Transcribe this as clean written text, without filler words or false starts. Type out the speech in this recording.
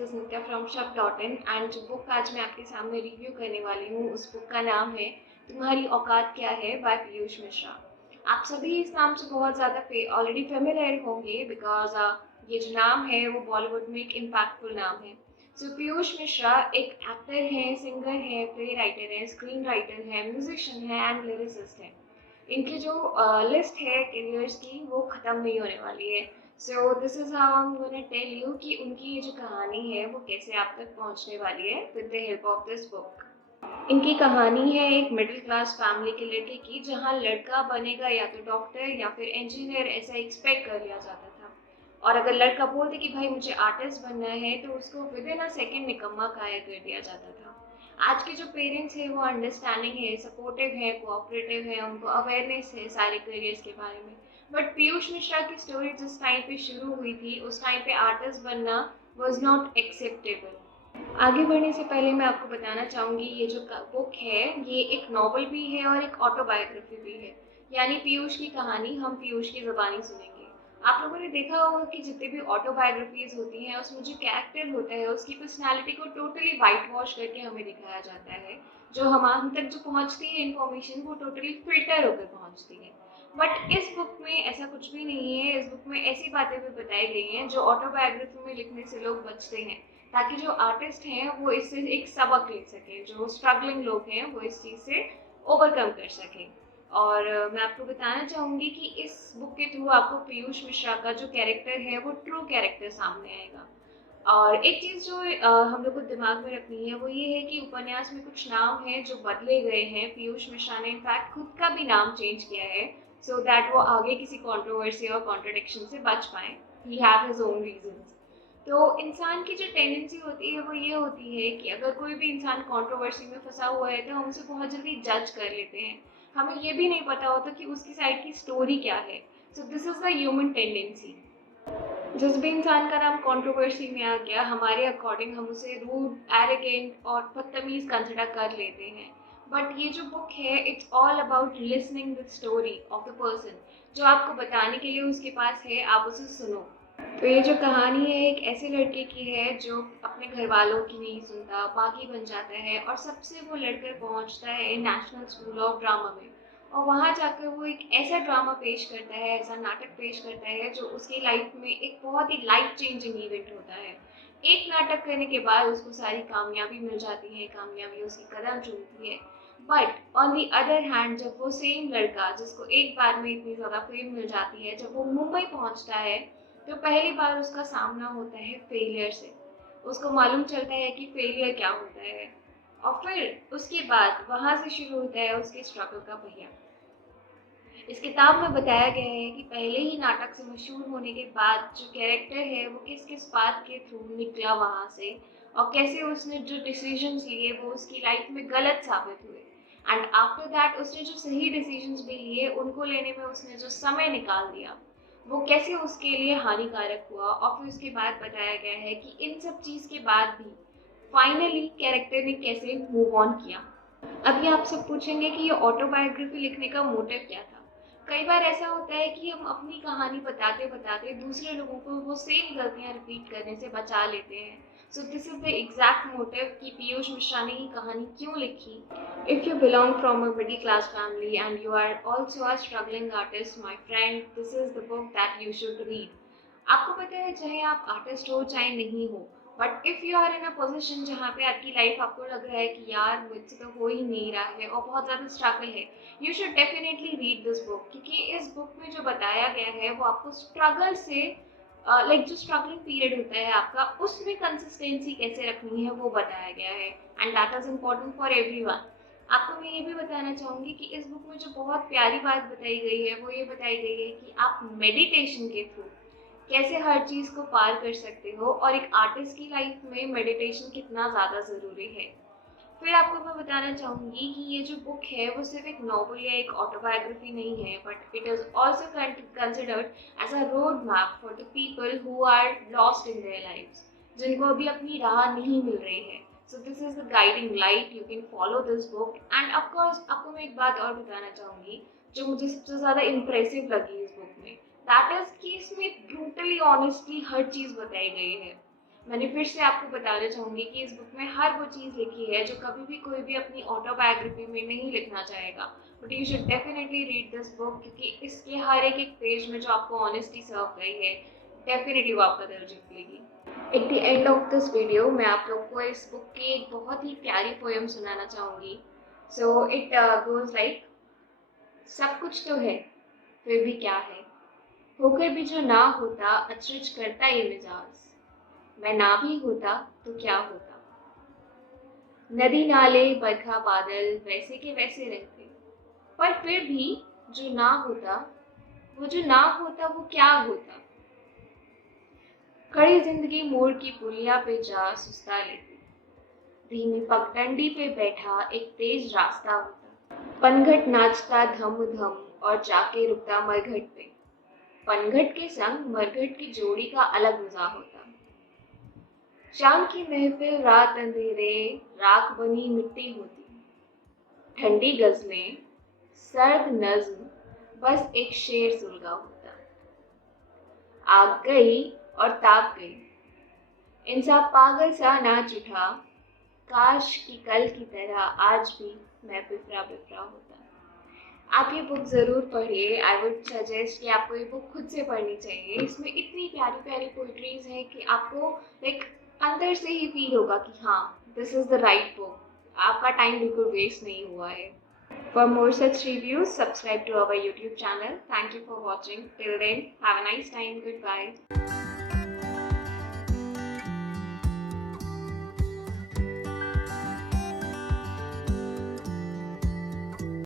This is Nitya from shub.in and जो book आज मैं आपके सामने रिव्यू करने वाली हूँ उस बुक का नाम है तुम्हारी औकात क्या है बाय पीयूष मिश्रा। आप सभी इस नाम से बहुत ज़्यादा ऑलरेडी फेमिलियर होंगे बिकॉज ये जो नाम है वो बॉलीवुड में एक इम्पैक्टफुल नाम है। सो पीयूष मिश्रा एक एक्टर है, सिंगर है, प्ले राइटर है, स्क्रीन राइटर है, म्यूजिशियन है एंड लिरिसिस्ट है। इनकी जो लिस्ट है करियर्स की वो ख़त्म नहीं होने वाली है। So this is how I am gonna tell you कि उनकी ये जो कहानी है वो कैसे आप तक पहुंचने वाली है with the help of this book. इनकी कहानी है एक मिडिल क्लास फैमिली के लड़के की जहाँ लड़का बनेगा या तो डॉक्टर या फिर इंजीनियर, ऐसा एक्सपेक्ट कर लिया जाता था। और अगर लड़का बोलते कि भाई मुझे आर्टिस्ट बनना है तो उसको विद इन अ सेकेंड निकम्मा कायर कर दिया जाता था। आज के जो पेरेंट्स हैं वो अंडरस्टैंडिंग है, सपोर्टिव है, कोऑपरेटिव है, उनको अवेयरनेस है सारे करियर्स के बारे में। बट पीयूष मिश्रा की स्टोरी जिस टाइम पे शुरू हुई थी उस टाइम पे आर्टिस्ट बनना वॉज नॉट एक्सेप्टेबल। आगे बढ़ने से पहले मैं आपको बताना चाहूँगी ये जो बुक है ये एक नॉवल भी है और एक ऑटोबायोग्राफी भी है। यानी पीयूष की कहानी हम पीयूष की ज़बानी सुनेंगे। आप लोगों ने देखा होगा कि जितने भी ऑटोबायोग्राफीज होती हैं उसमें जो कैरेक्टर होता है उसकी पर्सनैलिटी को टोटली वाइट वॉश करके हमें दिखाया जाता है। जो हम तक जो पहुँचती है इन्फॉर्मेशन वो टोटली फिल्टर होकर पहुँचती है। बट इस बुक में ऐसा कुछ भी नहीं है। इस बुक में ऐसी बातें भी बताई गई हैं जो ऑटोबायोग्राफी में लिखने से लोग बचते हैं, ताकि जो आर्टिस्ट हैं वो इससे एक सबक ले सकें, जो स्ट्रगलिंग लोग हैं वो इस चीज़ से ओवरकम कर सकें। और मैं आपको बताना चाहूँगी कि इस बुक के थ्रू आपको पीयूष मिश्रा का जो कैरेक्टर है वो ट्रू कैरेक्टर सामने आएगा। और एक चीज़ जो हम लोग को दिमाग में रखनी है वो ये है कि उपन्यास में कुछ नाम हैं जो बदले गए हैं। पीयूष मिश्रा ने इनफैक्ट खुद का भी नाम चेंज किया है सो दैट वो आगे किसी कंट्रोवर्सी और कॉन्ट्रडिक्शन से बच पाए। He have his own reasons. तो इंसान की जो टेंडेंसी होती है वो ये होती है कि अगर कोई भी इंसान कंट्रोवर्सी में फंसा हुआ है तो हम उसे बहुत जल्दी जज कर लेते हैं। हमें ये भी नहीं पता होता कि उसकी साइड की स्टोरी क्या है। So this is the human tendency. जिस भी इंसान का नाम कंट्रोवर्सी में आ गया हमारे अकॉर्डिंग हम उसे रूड, एरोगेंट और बदतमीज कंसिडर कर लेते हैं। बट ये जो बुक है it's all about listening the story of the person. जो आपको बताने के लिए उसके पास है आप उसे सुनो। तो ये जो कहानी है एक ऐसे लड़के की है जो अपने घर वालों की नहीं सुनता, बागी बन जाता है और सबसे वो लड़कर पहुंचता है नेशनल स्कूल ऑफ ड्रामा में। और वहाँ जाकर वो एक ऐसा ड्रामा पेश करता है, ऐसा नाटक पेश करता है जो उसकी लाइफ में एक बहुत ही लाइफ चेंजिंग इवेंट होता है। एक नाटक करने के बाद उसको सारी कामयाबी मिल जाती है, कामयाबी उसकी कदम चूमती है। But on the other hand जब वो सेम लड़का जिसको एक बार में इतनी ज़्यादा फेम मिल जाती है, जब वो मुंबई पहुँचता है तो पहली बार उसका सामना होता है फेलियर से। उसको मालूम चलता है कि फेलियर क्या होता है और फिर उसके बाद वहाँ से शुरू होता है उसके स्ट्रगल का पहिया। इस किताब में बताया गया है कि पहले ही नाटक से मशहूर होने के बाद जो कैरेक्टर है वो किस किस बात के थ्रू निकला वहाँ से और कैसे उसने जो डिसीजंस लिए वो उसकी लाइफ में गलत साबित हुए। एंड आफ्टर दैट उसने जो सही डिसीजंस भी लिए उनको लेने में उसने जो समय निकाल दिया वो कैसे उसके लिए हानिकारक हुआ। और फिर उसके बाद बताया गया है कि इन सब चीज़ के बाद भी फाइनली कैरेक्टर ने कैसे मूव ऑन किया। अभी आप सब पूछेंगे कि ये ऑटोबायोग्राफी लिखने का मोटिव क्या था। कई बार ऐसा होता है कि हम अपनी कहानी बताते बताते दूसरे लोगों को वो सेम गलतियां रिपीट करने से बचा लेते हैं। So this is the exact motive कि पीयूष मिश्रा ने ये कहानी क्यों लिखी। If you belong from a middle class family and you are also a struggling artist my friend, this is the book that you should read. आपको पता है चाहे आप आर्टिस्ट हो चाहे नहीं हो, but if you are in a position जहाँ पे आपकी लाइफ आपको लग रहा है कि यार मुझसे तो हो ही नहीं रहा है और बहुत ज़्यादा स्ट्रगल है, you should definitely read this book. क्योंकि इस बुक में जो बताया गया है वो आपको स्ट्रगल से लाइक जो स्ट्रगलिंग पीरियड होता है आपका उसमें कंसिस्टेंसी कैसे रखनी है वो बताया गया है and that is important for everyone. आपको मैं ये भी बताना चाहूँगी कि इस बुक में जो बहुत प्यारी बात बताई गई है वो ये बताई गई है कि आप मेडिटेशन के थ्रू कैसे हर चीज़ को पार कर सकते हो और एक आर्टिस्ट की लाइफ में मेडिटेशन कितना ज़्यादा ज़रूरी है। फिर आपको मैं बताना चाहूँगी कि ये जो बुक है वो सिर्फ एक नॉवल या एक ऑटोबायोग्राफी नहीं है, but it is also considered as a road map for the people who are lost in their lifes, जिनको अभी अपनी राह नहीं मिल रही है। So this is the guiding light, you can follow this book. And of course आपको मैं एक बात और बताना चाहूँगी जो मुझे सबसे ज़्यादा इम्प्रेसिव लगी इस बुक में, दैट इज़ कि इसमें ब्रूटली ऑनेस्टली हर चीज़ बताई गई है। मैंने फिर से आपको बताना चाहूँगी कि इस बुक में हर वो चीज़ लिखी है जो कभी भी कोई भी अपनी ऑटोबायोग्राफी में नहीं लिखना चाहेगा, but you should definitely read this book, क्योंकि इसके हर एक एक पेज में जो आपको ऑनेस्टी सर्व गई है, डेफिनेटली वो आपका दिल जीत लेगी। At the end of this video मैं आप लोग को इस बुक की एक बहुत ही प्यारी पोएम सुनाना चाहूँगी। सो इट गोज लाइक, सब कुछ तो है फिर भी क्या है, होकर भी जो ना होता अचरज करता ये मिजाज, मैं ना भी होता तो क्या होता, नदी नाले बरखा बादल वैसे के वैसे रहते, पर फिर भी जो ना होता, वो जो ना होता वो क्या होता, खड़ी जिंदगी मोड़ की पुलिया पे जा सुस्ता लेती, धीमी पगडंडी पे बैठा एक तेज रास्ता होता, पनघट नाचता धम धम और जाके रुकता मरघट पे, पनघट के संग मरघट की जोड़ी का अलग मजा होता, शाम की महफिल रात अंधेरे राख बनी मिट्टी होती, ठंडी गजलें सर्द नज्म बस एक शेर सुलगा होता, आग गई और ताप गई, इंसान पागल सा नाच उठा, काश कि कल की तरह आज भी मैं बिफरा बिफरा होता। आप ये बुक ज़रूर पढ़िए। आई वुड सजेस्ट कि आपको ये बुक खुद से पढ़नी चाहिए। इसमें इतनी प्यारी प्यारी पोइट्रीज हैं कि आपको लाइक अंदर से ही फील होगा कि हाँ, this is the right book. आपका टाइम बिल्कुल वेस्ट नहीं हुआ है। For more such reviews, subscribe to our YouTube channel. Thank you for watching. Till then, have a nice time. Goodbye.